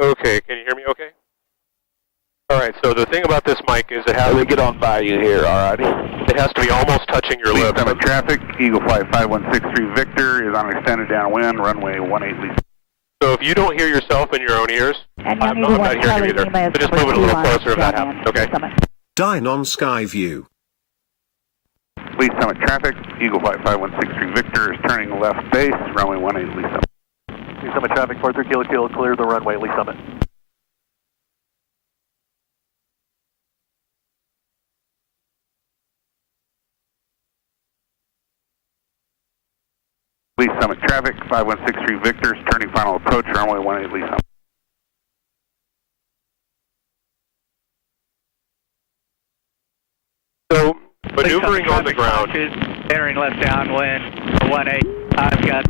Okay, can you hear me okay? Alright, so the thing about this mic is it has to get on by you here, alrighty? It has to be almost touching your lips. Summit traffic, Eagle Flight 5163 Victor is on extended downwind, runway 18 Lisa. So if you don't hear yourself in your own ears, I'm not hearing you either. So just move it a little closer if that happens, okay? Dine on Skyview. Lead Summit traffic, Eagle Flight 5163 Victor is turning left base, runway 18 Lisa. Lead Summit traffic, 43 Kilo Kilo, clear the runway, Lead Summit. Lead Summit traffic, 5163 Victor is turning final approach, runway 18 Lisa. So, maneuvering on the ground. Entering left downwind, 18, I've got...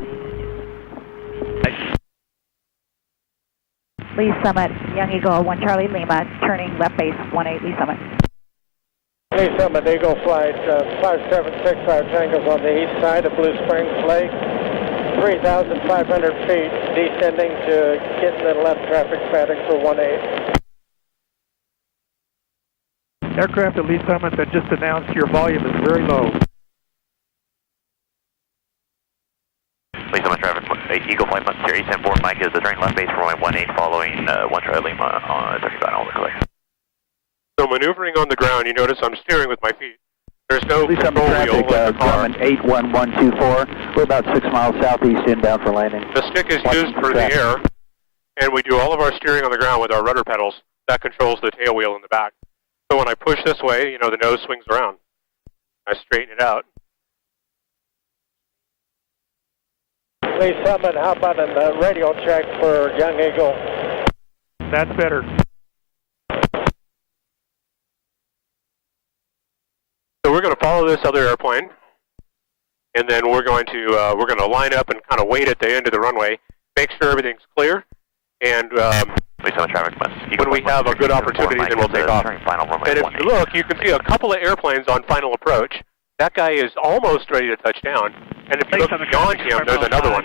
Lee Summit, Young Eagle, 1 Charlie Lima, turning left base, 18 Lee Summit. Lee Summit, Eagle Flight 5765 Tango's on the east side of Blue Springs Lake, 3,500 feet, descending to get in the left traffic pattern for 18. Aircraft at Lee Summit that just announced your volume is very low. Lee Summit traffic, Eagle Flight 874, Mike is turning left base for runway 18 following 1 Charlie Lima on 35 all the clear. So maneuvering on the ground, you notice I'm steering with my feet. There's no Lee Summit control wheel traffic, in the car. Grumman 81124. We're about 6 miles southeast inbound for landing. The stick is used for the air, and we do all of our steering on the ground with our rudder pedals. That controls the tail wheel in the back. So when I push this way, you know, the nose swings around. I straighten it out. Lee Summit, how about a radio check for Young Eagle? That's better. So we're going to follow this other airplane, and then we're going to line up and kind of wait at the end of the runway, make sure everything's clear, and when we have a good opportunity, then we'll take off. And if you look, you can see a couple of airplanes on final approach. That guy is almost ready to touch down, and if you look beyond him, there's another one.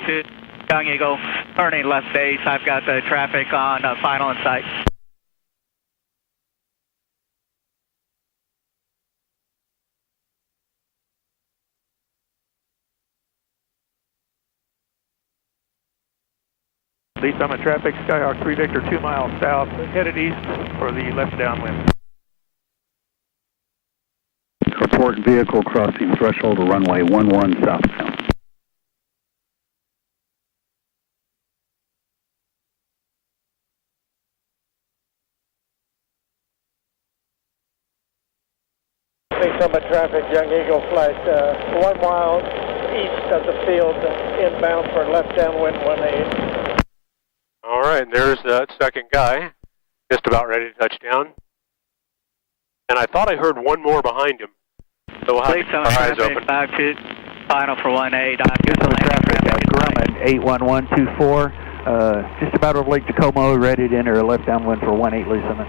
Young Eagle, turning left base, I've got the traffic on final in sight. Lee Summit traffic, Skyhawk 3 Victor 2 miles south, headed east for the left downwind. Report vehicle crossing threshold of runway 11 southbound. Lee Summit traffic, Young Eagle Flight 1 mile east of the field, inbound for left downwind 18. All right, and there's that second guy, just about ready to touch down. And I thought I heard one more behind him. So we'll have to keep our eyes open. Back to final for 18. Lee Summit traffic, Grumman 81124. Just about over Lake Tacoma, ready to enter left downwind for 18 Lee Summit.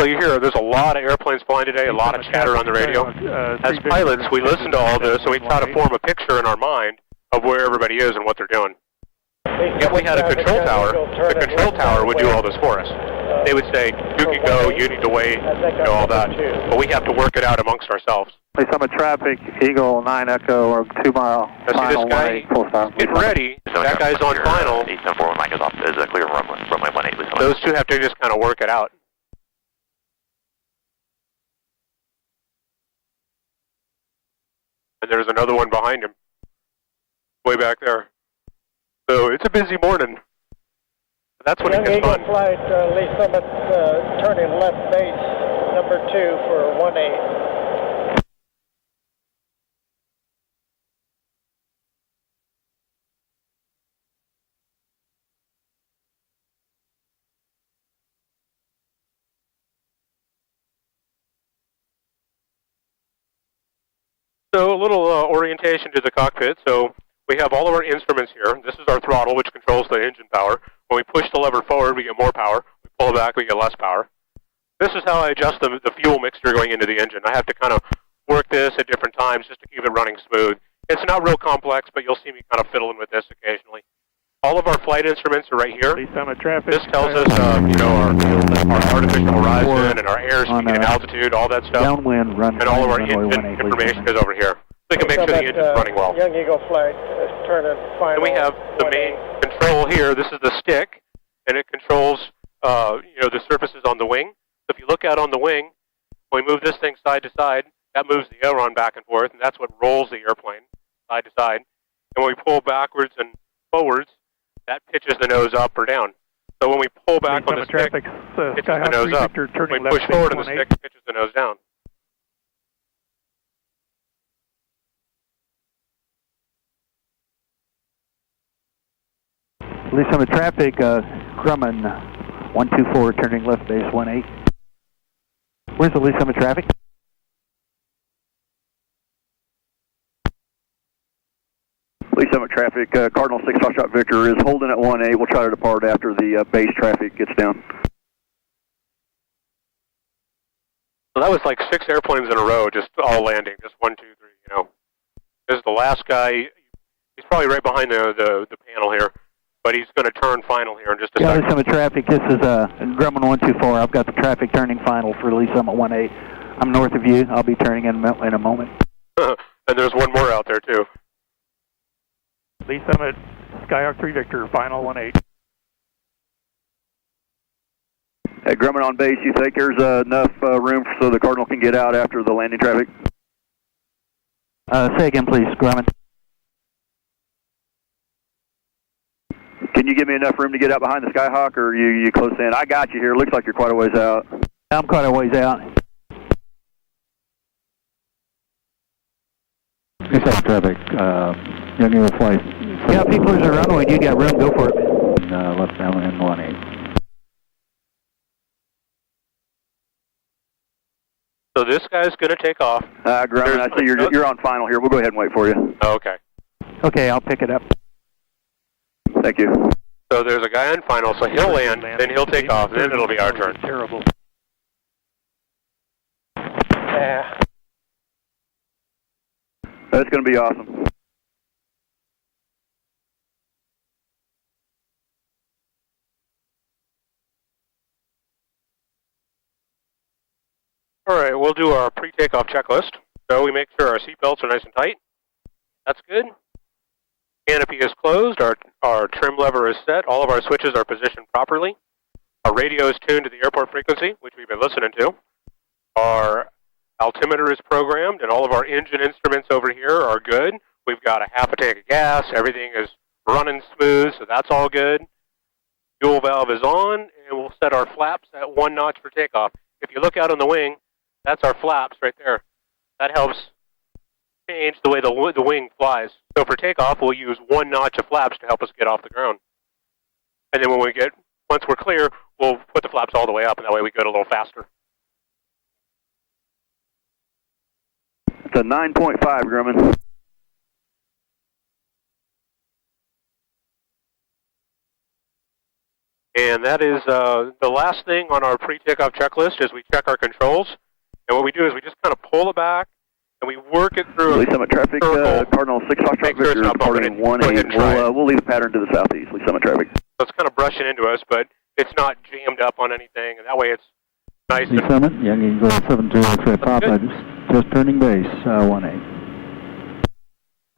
So you hear there's a lot of airplanes flying today, a lot of chatter on the radio. As pilots, we listen to all this, and we try to form a picture in our mind of where everybody is and what they're doing. If we had a control tower, the control tower would do all this for us. They would say, you can go, you need to wait, you know, all that. But we have to work it out amongst ourselves. Lee Summit traffic, Eagle 9 Echo, or 2 mile. Now see this guy, get ready, that guy's on final. 874, Mike is off, is a clear runway 18 Lisa. Those two have to just kind of work it out. And there's another one behind him, way back there. So it's a busy morning. That's when it gets fun. Young Eagle Flight, Lee Summit, turning left base, number 2 for 18. So a little orientation to the cockpit. So we have all of our instruments here. This is our throttle, which controls the engine power. When we push the lever forward, we get more power. We pull it back, we get less power. This is how I adjust the fuel mixture going into the engine. I have to kind of work this at different times just to keep it running smooth. It's not real complex, but you'll see me kind of fiddling with this occasionally. all of our flight instruments are right here. Lee Summit traffic. This tells us, you know, our artificial horizon and our airspeed and altitude, all that stuff. Downwind run. And all of our engine information is over here. We can make sure the engine's running well. Young Eagle flight, turning final. And we have the main control here. This is the stick, and it controls, you know, the surfaces on the wing. So if you look out on the wing, when we move this thing side to side, that moves the aileron back and forth, and that's what rolls the airplane side to side. And when we pull backwards and forwards, that pitches the nose up or down. So when we pull back on the stick, it pitches the nose up. When we push forward on the stick, it pitches the nose down. Lee Summit traffic, Grumman 124, turning left base 18. Where's the Lee Summit traffic? Lee Summit traffic, Cardinal 6 Foxtrot Victor is holding at 18. We'll try to depart after the base traffic gets down. So that was like 6 airplanes in a row, just all landing, just 1, 2, 3, you know. This is the last guy. He's probably right behind the panel here, but he's going to turn final here in just a second. Lee Summit traffic, this is Grumman 124. I've got the traffic turning final for Lee Summit 18. I'm north of you. I'll be turning in a moment. And there's one more out there, too. Lee Summit, Skyhawk 3 Victor, final 18. Hey, Grumman on base, you think there's enough room so the Cardinal can get out after the landing traffic? Say again, please, Grumman. Can you give me enough room to get out behind the Skyhawk, or are you close in? I got you here. Looks like you're quite a ways out. I'm quite a ways out. Lee Summit traffic, Young Eagle flight. Yeah, people, there's a runway. You got room. Go for it, man. Left downwind 18. So this guy's going to take off. Grumman, I see you're on final here. We'll go ahead and wait for you. Oh, okay. Okay, I'll pick it up. Thank you. So there's a guy on final, so he'll land, then he'll take off, then it'll be our turn. Terrible. Yeah. That's going to be awesome. All right, we'll do our pre-takeoff checklist. So we make sure our seatbelts are nice and tight. That's good. Canopy is closed. Our trim lever is set. All of our switches are positioned properly. Our radio is tuned to the airport frequency, which we've been listening to. Our altimeter is programmed, and all of our engine instruments over here are good. We've got a half a tank of gas. Everything is running smooth, so that's all good. Fuel valve is on, and we'll set our flaps at 1 notch for takeoff. If you look out on the wing, that's our flaps right there. That helps change the way the wing flies. So for takeoff, we'll use 1 notch of flaps to help us get off the ground. And then once we're clear, we'll put the flaps all the way up, and that way we go a little faster. It's a 9.5, Grumman. And that is the last thing on our pre-takeoff checklist is we check our controls. And what we do is we just kind of pull it back, and we work it through Lee Summit traffic, Cardinal 6 Foxtrot Victor, departing 18. We'll leave the pattern to the southeast, Lee Summit traffic. So it's kind of brushing into us, but it's not jammed up on anything, and that way it's nice. Lee Summit, Young Eagle 72 X-ray Papa, just turning base, 18.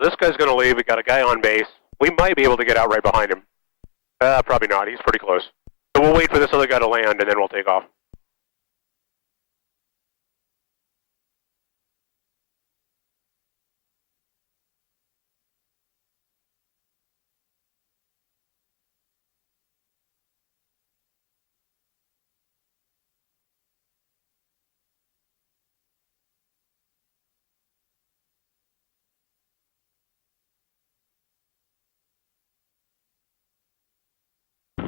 This guy's going to leave. We got a guy on base. We might be able to get out right behind him. Probably not. He's pretty close. So we'll wait for this other guy to land, and then we'll take off.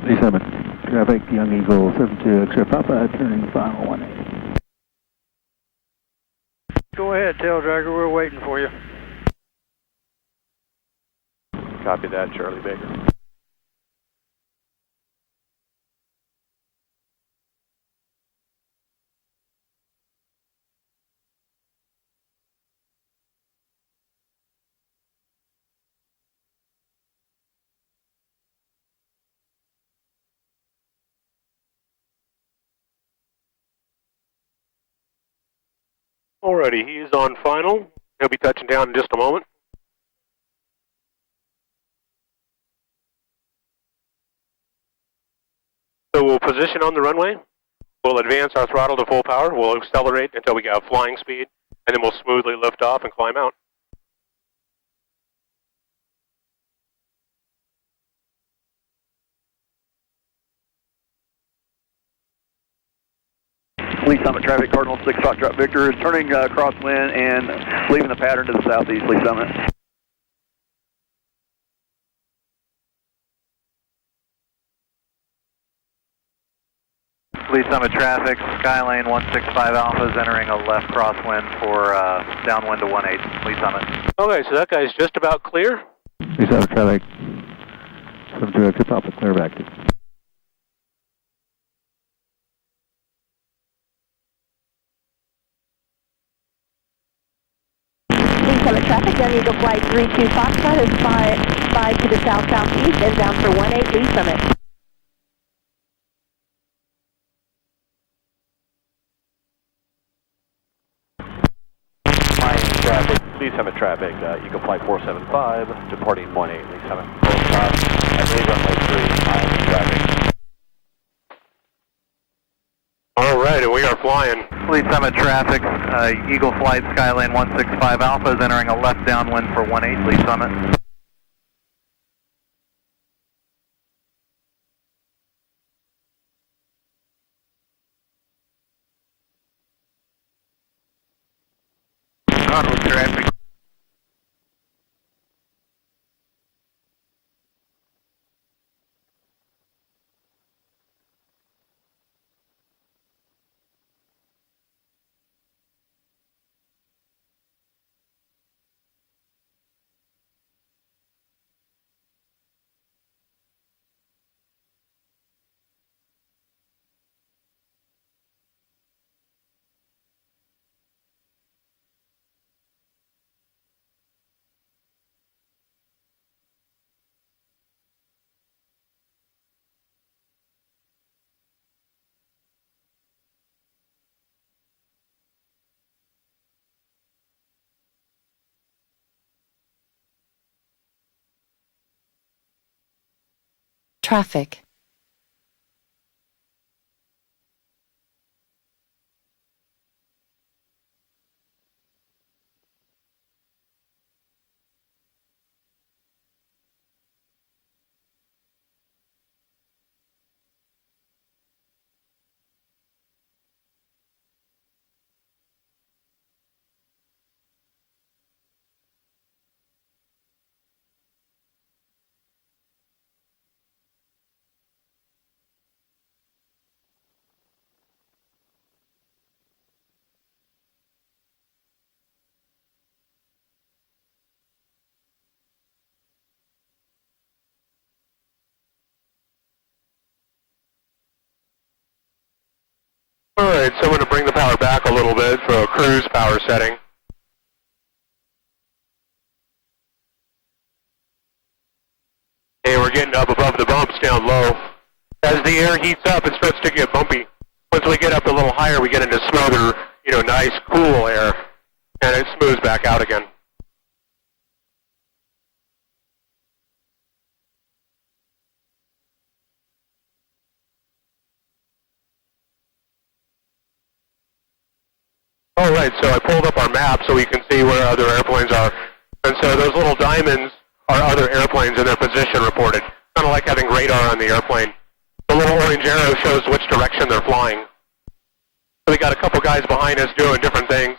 Lee Summit traffic, Young Eagle 72 X-ray Papa, turning final 18. Go ahead, tail dragger. We're waiting for you. Copy that, Charlie Baker. Alrighty, he is on final. He'll be touching down in just a moment. So we'll position on the runway. We'll advance our throttle to full power. We'll accelerate until we get flying speed, and then we'll smoothly lift off and climb out. Lee Summit traffic, Cardinal 6 Foxtrot Victor is turning crosswind and leaving the pattern to the southeast, Lee Summit. Lee Summit traffic, Skylane 165 Alpha is entering a left crosswind for downwind to 18, Lee Summit. Okay, so that guy's just about clear. Lee Summit traffic, 72 extra Papa, clear back to. Lee Summit traffic, Young Eagle Flight 32 Foxtrot is 5 to the south-southeast and down for 18 Lee Summit. Traffic, Lee Summit traffic, Eagle Flight 475, departing 18 Lee Summit. I believe runway 3, Miami traffic. Alright, and we are flying. Lee Summit traffic, Eagle Flight Skylane 165 Alpha is entering a left downwind for 18 Lee Summit. Onward traffic. Traffic. Alright, so I'm going to bring the power back a little bit for a cruise power setting. And we're getting up above the bumps down low. As the air heats up, it starts to get bumpy. Once we get up a little higher, we get into smoother, nice, cool air. And it smooths back out again. Alright, so I pulled up our map so we can see where other airplanes are. And so those little diamonds are other airplanes and their position reported. Kind of like having radar on the airplane. The little orange arrow shows which direction they're flying. So we got a couple guys behind us doing different things.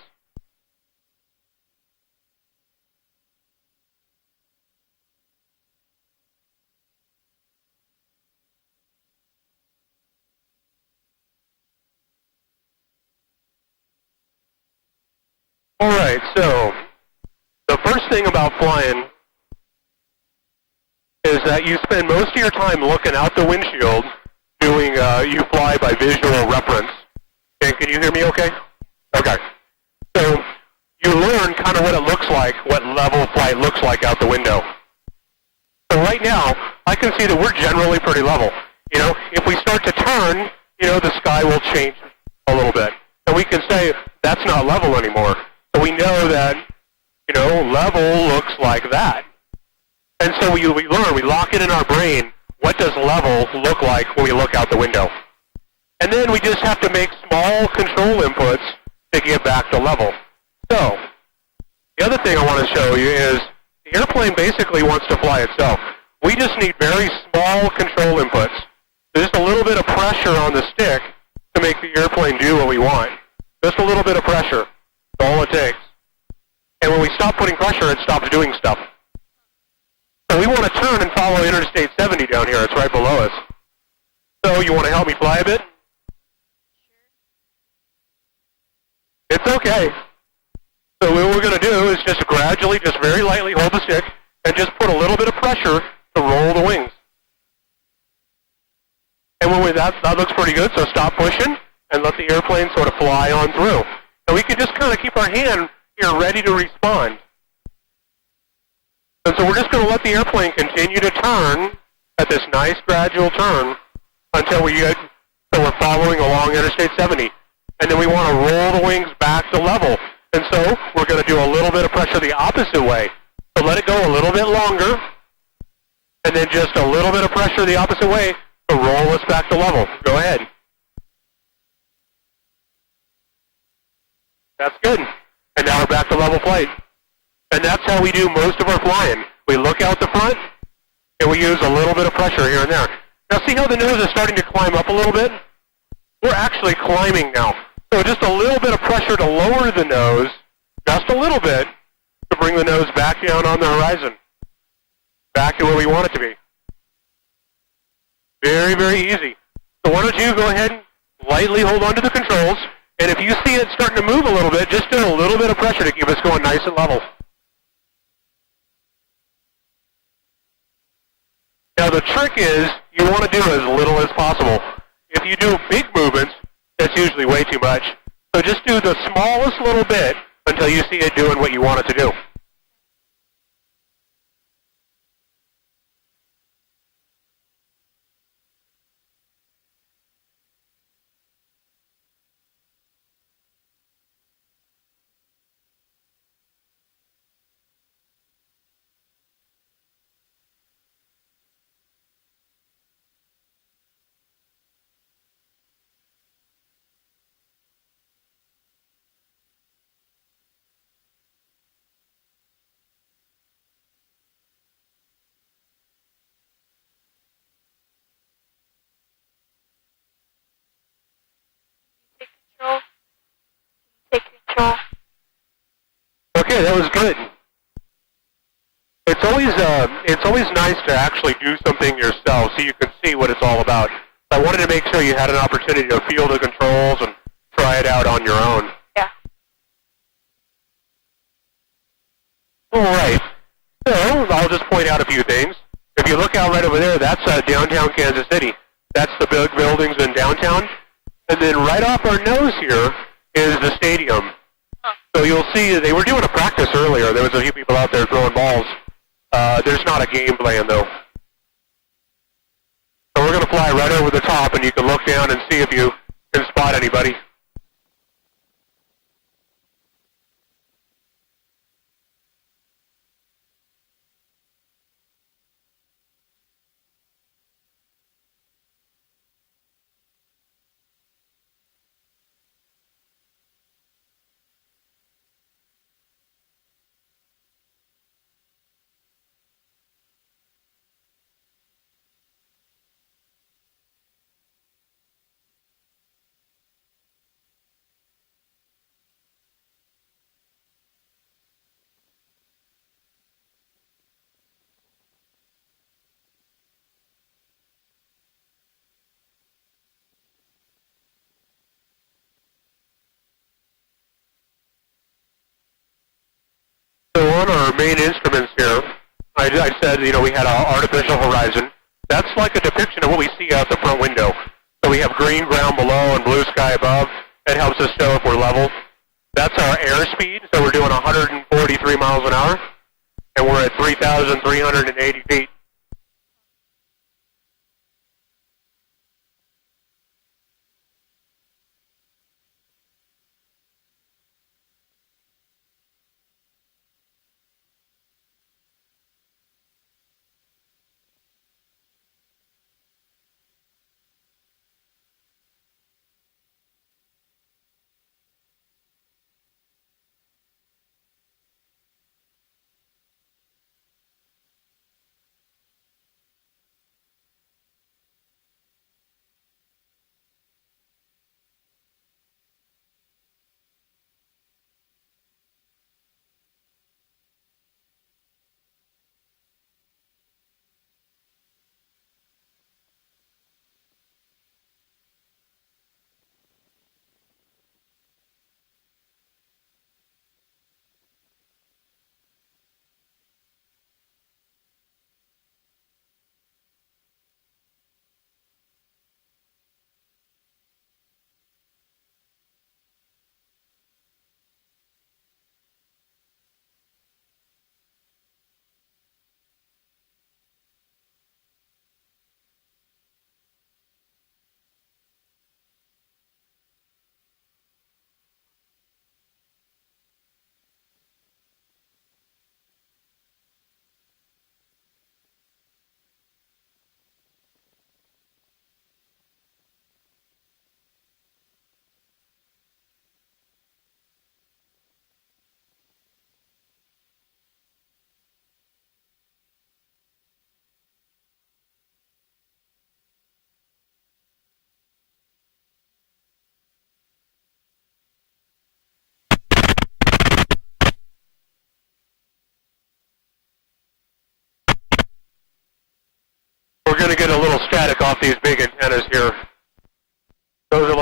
Alright, so the first thing about flying is that you spend most of your time looking out the windshield doing, you fly by visual reference. And can you hear me okay? Okay. So you learn kind of what it looks like, what level flight looks like out the window. So right now, I can see that we're generally pretty level. If we start to turn, the sky will change a little bit. And we can say that's not level anymore. So we know that, level looks like that. And so we learn, we lock it in our brain, what does level look like when we look out the window? And then we just have to make small control inputs to get back to level. So, the other thing I want to show you is the airplane basically wants to fly itself. We just need very small control inputs. Just a little bit of pressure on the stick to make the airplane do what we want. Just a little bit of pressure. That's all it takes. And when we stop putting pressure, it stops doing stuff. So we want to turn and follow Interstate 70 down here. It's right below us. So you want to help me fly a bit? It's okay. So what we're going to do is just gradually, just very lightly hold the stick and just put a little bit of pressure to roll the wings. And when that looks pretty good, so stop pushing and let the airplane sort of fly on through. And we can just kind of keep our hand here ready to respond. And so we're just going to let the airplane continue to turn at this nice gradual turn until we're following along Interstate 70. And then we want to roll the wings back to level. And so we're going to do a little bit of pressure the opposite way. So let it go a little bit longer, and then just a little bit of pressure the opposite way to roll us back to level. Go ahead. That's good. And now we're back to level flight. And that's how we do most of our flying. We look out the front, and we use a little bit of pressure here and there. Now see how the nose is starting to climb up a little bit? We're actually climbing now. So just a little bit of pressure to lower the nose, just a little bit, to bring the nose back down on the horizon. Back to where we want it to be. Very, very easy. So why don't you go ahead and lightly hold on to the controls, and if you see it starting to move a little bit, just do a little bit of pressure to keep us going nice and level. Now the trick is, you want to do as little as possible. If you do big movements, that's usually way too much. So just do the smallest little bit until you see it doing what you want it to do. Take control. Okay, that was good. It's always nice to actually do something yourself so you can see what it's all about. I wanted to make sure you had an opportunity to feel the controls and try it out on your own. Yeah. All right. So I'll just point out a few things. If you look out right over there, that's downtown Kansas City. That's the big buildings in downtown. And then right off our nose here is the stadium. So you'll see they were doing a practice earlier. There was a few people out there throwing balls. There's not a game plan, though. So we're going to fly right over the top, and you can look down and see if you can spot anybody. So on our main instruments here, I said, we had an artificial horizon. That's like a depiction of what we see out the front window. So we have green ground below and blue sky above. That helps us know if we're level. That's our airspeed, so we're doing 143 miles an hour, and we're at 3,380 feet.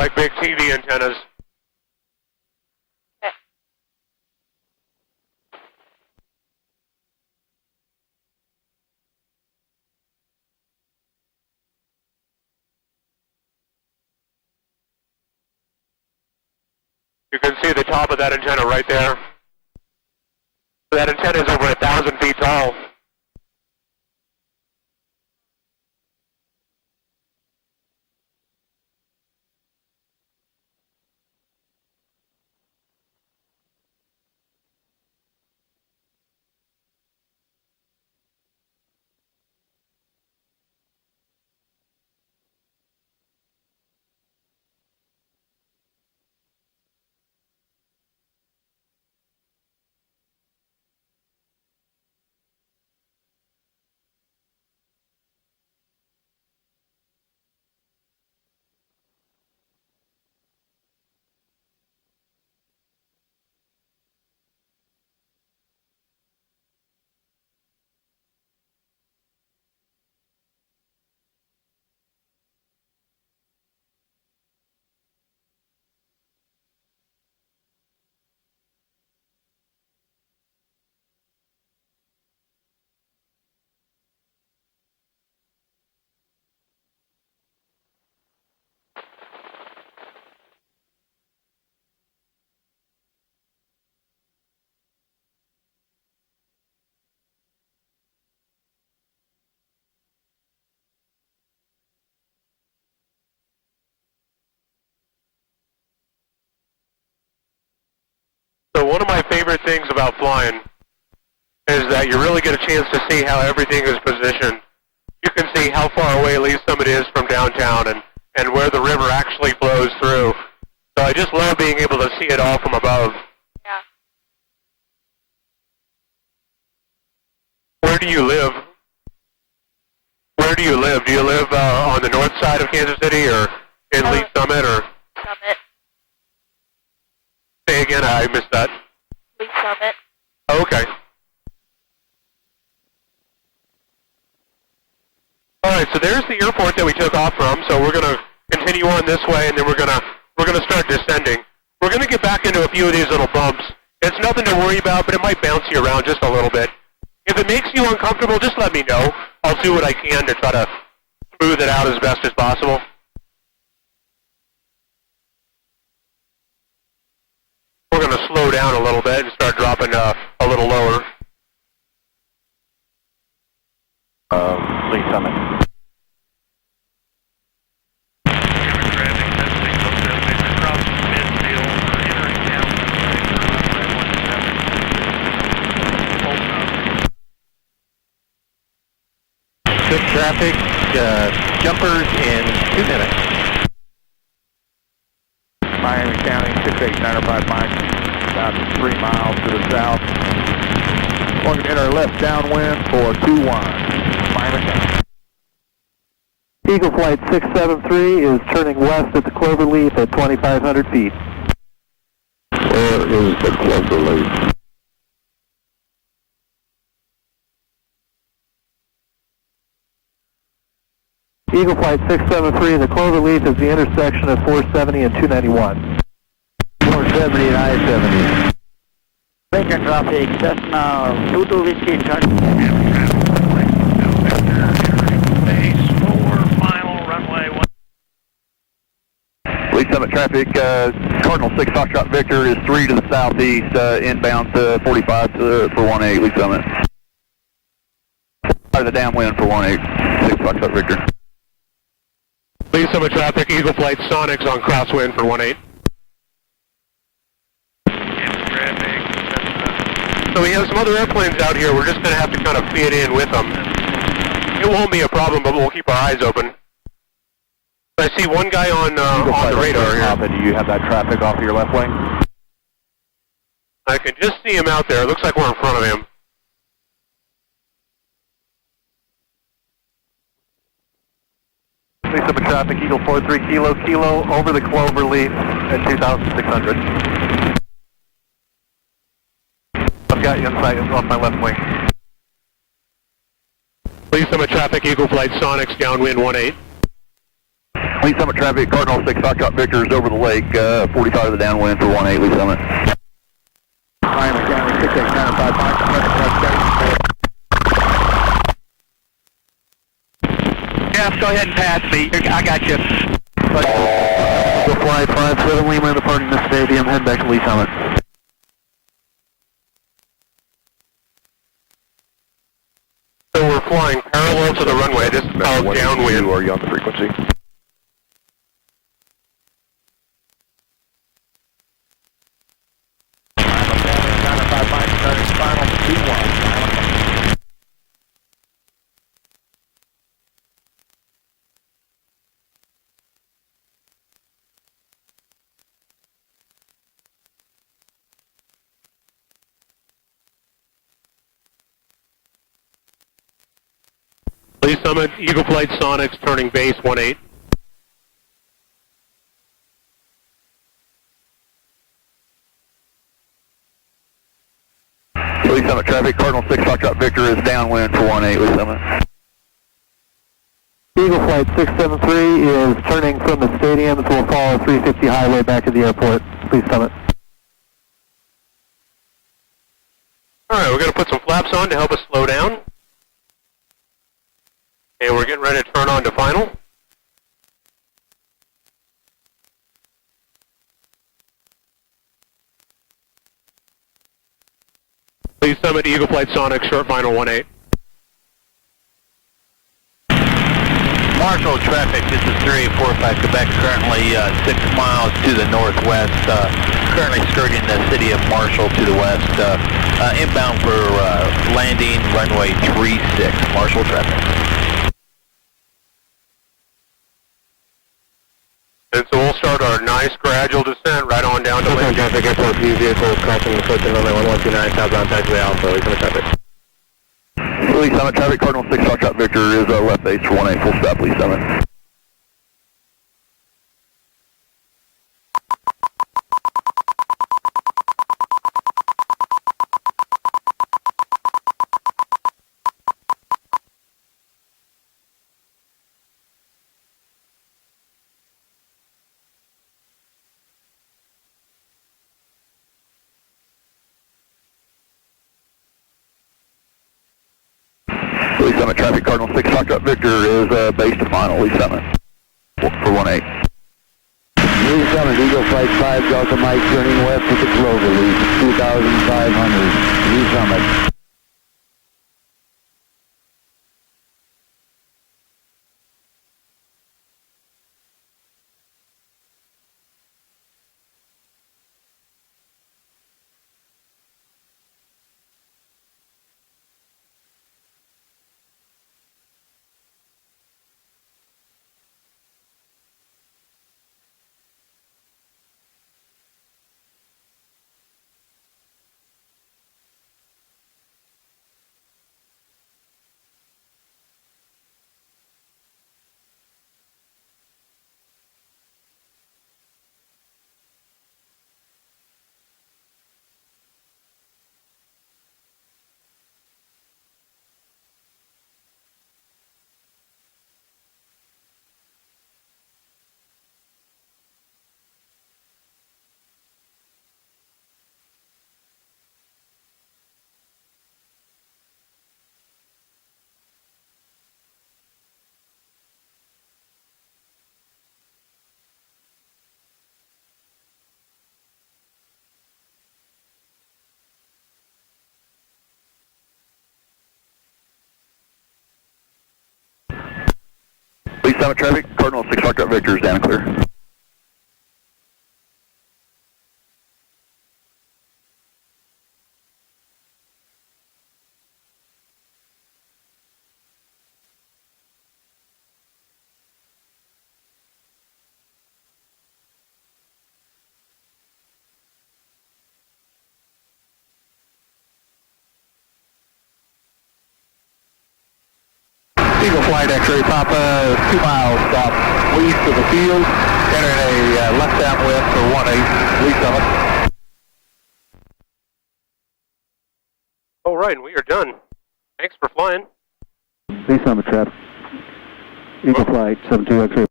like big TV antennas. You can see the top of that antenna right there. That antenna is over 1,000 feet tall. So one of my favorite things about flying is that you really get a chance to see how everything is positioned. You can see how far away Lee Summit is from downtown and where the river actually flows through. So I just love being able to see it all from above. Yeah. Where do you live? Where do you live? Do you live on the north side of Kansas City or in Lee Summit or? Summit. Say again, I missed that. Lee Summit. Oh, okay. All right, so there's the airport that we took off from. So we're going to continue on this way, and then we're gonna start descending. We're going to get back into a few of these little bumps. It's nothing to worry about, but it might bounce you around just a little bit. If it makes you uncomfortable, just let me know. I'll do what I can to try to smooth it out as best as possible. We're going to slow down a little bit and start dropping a little lower. Lee Summit. Good traffic, jumpers in 2 minutes. Miami County, 6895 miles, about 3 miles to the south. We're going to enter left downwind for 21, Miami County. Eagle Flight 673 is turning west at the Cloverleaf at 2,500 feet. Where is the Cloverleaf? Eagle Flight 673, the Cloverleaf is the intersection of 470 and 291. 470 and I-70. Vector traffic, Cessna 22 Whiskey, turn. Base 4, final runway 1. Lee Summit traffic, Cardinal 6 Foxtrot Victor is 3 to the southeast, inbound to 45 for 18 Lee Summit. The downwind for 18, 6 Foxtrot Victor. Lee Summit traffic, Eagle Flight Sonics on crosswind for 18. So we have some other airplanes out here. We're just going to have to kind of fit in with them. It won't be a problem, but we'll keep our eyes open. I see one guy on the radar here. Do you have that traffic off of your left wing? I can just see him out there. It looks like we're in front of him. Lee Summit traffic, Eagle 43 Kilo, over the Cloverleaf at 2,600. I've got you in sight off my left wing. Lee Summit traffic, Eagle Flight Sonics, downwind 18. Lee Summit traffic, Cardinal 6 Foxtrot Victor is over the lake, 45 of the downwind for 18 Lee Summit. Miami County 6895 Mike, Jeff, go ahead and pass me. I got you. Eagle Flight 57 Lima departing the stadium, head back to Lee Summit. So we're flying parallel to the runway. This is called downwind. Are you on the frequency? Lee Summit, Eagle Flight Sonics, turning base 18. Lee Summit traffic, Cardinal 6 Foxtrot Victor is downwind for 18 Lee Summit. Eagle Flight 673 is turning from the stadium, so we'll follow 350 highway back to the airport. Please Summit. Alright, we're going to put some flaps on to help us slow down. And we're getting ready to turn on to final. Lee Summit, Eagle Flight Sonic, short final 18. Marshall traffic, this is 3845 Quebec, currently 6 miles to the northwest, currently skirting the city of Marshall to the west, inbound for landing runway 36, Marshall traffic. And so we'll start our nice gradual descent right on down to landing. Traffic, airport view vehicles crossing the approaching runway 1129, southbound taxiway Alpha, Lee Summit traffic. Lee Summit traffic, Cardinal 6 Foxtrot Victor is left base for 18 full stop, Lee Summit. Lee Summit traffic, Cardinal 6 Foxtrot Victor is base to final, Lee Summit for 18. Lee Summit, Eagle Flight 5 Delta Mike turning west at the Clover Leaf, 2,500, Lee Summit. Lee Summit traffic, Cardinal 6 Foxtrot Victor is down and clear. Eagle Flight X-ray Papa, 2 miles southeast of the field, entering a left downwind for 18 Lee Summit. All right, and we are done. Thanks for flying. Lee Summit traffic. Eagle Flight 72 X-ray.